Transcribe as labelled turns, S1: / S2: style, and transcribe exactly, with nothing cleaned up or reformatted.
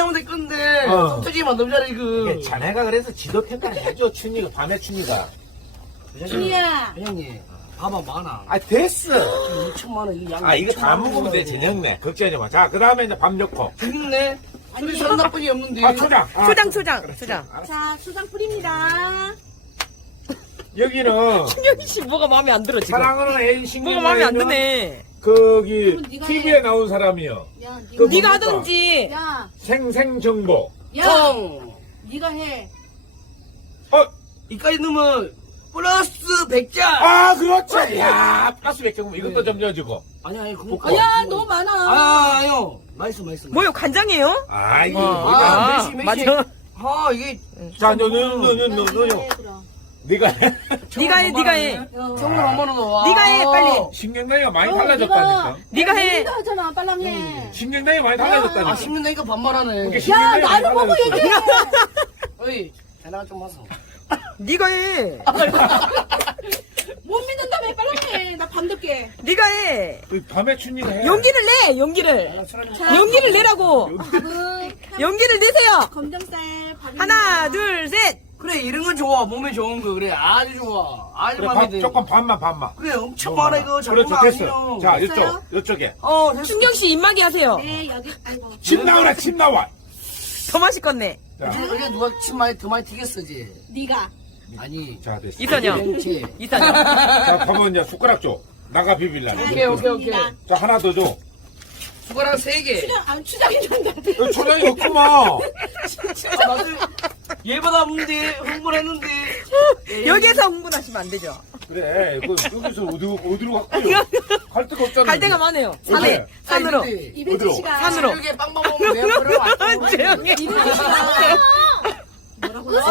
S1: 하면 될 건데
S2: 어.
S1: 터지게 만들잖아 이거.
S2: 이게 자네가 그래서 지도 평가를 해줘, 춘이가, 밤에 춘이가.
S3: 춘이야.
S1: 회장님 밥은 많아.
S2: 아, 됐어.
S1: 이천만 원 이거 양.
S2: 아, 이거 다 먹으면 돼, 저녁네. 걱정하지 마. 자, 그 다음에 이제 밥 넣고.
S1: 재밌네. 소리 사람 나쁘지 없는데.
S2: 아, 초장. 아,
S4: 초장, 초장, 초장.
S3: 자, 초장 뿌립니다.
S2: 여기는
S4: 신경이 씨 뭐가 마음에 안 들어, 지금.
S2: 사랑하는 애인 신경
S4: 뭐가 마음에 안 드네.
S2: 거기
S3: 그럼 네가
S2: 티비에
S3: 해.
S2: 나온 사람이요.
S3: 야,
S2: 그
S3: 네가,
S4: 네가
S2: 뭡니까?
S4: 하든지.
S3: 야,
S2: 생생정보.
S3: 야,
S1: 형
S3: 네가 해.
S2: 어,
S1: 이까지 넣으면 플러스 백 자.
S2: 아, 그렇죠. 야, 플러스 백정보 이것도 좀 넣어주고.
S1: 아니 아니 그거.
S2: 어.
S3: 야, 너무 많아.
S1: 아, 형 맛있어 맛있어.
S4: 뭐요, 간장이에요?
S2: 아, 이게
S4: 어.
S2: 뭐냐.
S1: 아,
S4: 아,
S1: 매시, 매시.
S4: 맞아.
S1: 아 이게
S2: 자, 너, 너, 너, 너,
S3: 야,
S2: 너,
S3: 네가
S2: 너,
S3: 해, 그럼.
S2: 네가 해.
S4: 네가 해, 네가 해.
S3: 야.
S1: 정말 만 원 와.
S4: 네가 해, 빨리.
S2: 신경나이가 많이
S3: 어,
S2: 달라졌다니까.
S4: 네가 해.
S3: 네가 하잖아, 빨랑 해.
S2: 신경나이가 많이
S1: 아
S2: 달라졌다니까.
S1: 씹는 다니까 반말하네.
S2: 그러니까
S3: 야,
S2: 신경나이가 많이
S3: 나를 보고
S2: 달라졌어.
S3: 얘기해.
S1: 어이 전화 좀 와서.
S4: 네가 해.
S3: 못 믿는다며, 빨랑 해. 나 밤늦게.
S4: 네가 해.
S2: 그 밤에 춘이가 해.
S4: 용기를 내, 용기를.
S3: 자,
S4: 용기를 내라고.
S3: 밥은
S4: 용기를 내세요.
S3: 검정쌀 밥입니다.
S4: 하나, 둘, 셋.
S1: 그래 이런 건 좋아 몸에 좋은 거 그래 아주 좋아 아주
S2: 그래,
S1: 마음에
S2: 밥,
S1: 들어.
S2: 조금 반만, 반만.
S1: 그래 엄청 많아 이거
S2: 그렇죠,
S1: 장난
S2: 됐어.
S1: 아니에요.
S2: 자,
S3: 됐어요?
S2: 이쪽, 이쪽에.
S1: 어 됐어.
S4: 충경 씨 입마개 하세요.
S3: 네, 여기, 아이고.
S2: 침 나오라, 침 나와.
S4: 더 맛있겠네.
S2: 자,
S1: 어제, 어제 누가 침 많이 더 많이 튀겼어지.
S3: 네가.
S1: 아니
S2: 자, 됐어.
S4: 이선영.
S1: 그렇지.
S4: 이선영.
S2: 자, 가면 이제 숟가락 줘. 나가 비빌라.
S1: 오케이 오케이 오케이.
S2: 자, 하나 더 줘.
S1: 숟가락 세 개.
S3: 추장, 아, 추장이 난다.
S2: 어, 초장이 없구만.
S1: 아, 나도 얘보다 문제 홍보를 했는데.
S4: 여기에서 흥분하시면 안 되죠.
S2: 그래, 그, 여기서 어디로, 어디로 갈거요 갈 데가 없잖아.
S4: 갈 데가 많아요. 산에,
S2: 어디에?
S4: 산으로.
S3: 이벤트
S2: 어디로?
S3: 시간.
S4: 산으로.
S1: 이렇게 빵빵 먹으면 왜 그래?
S4: 조용히.
S3: 이벤트 시간.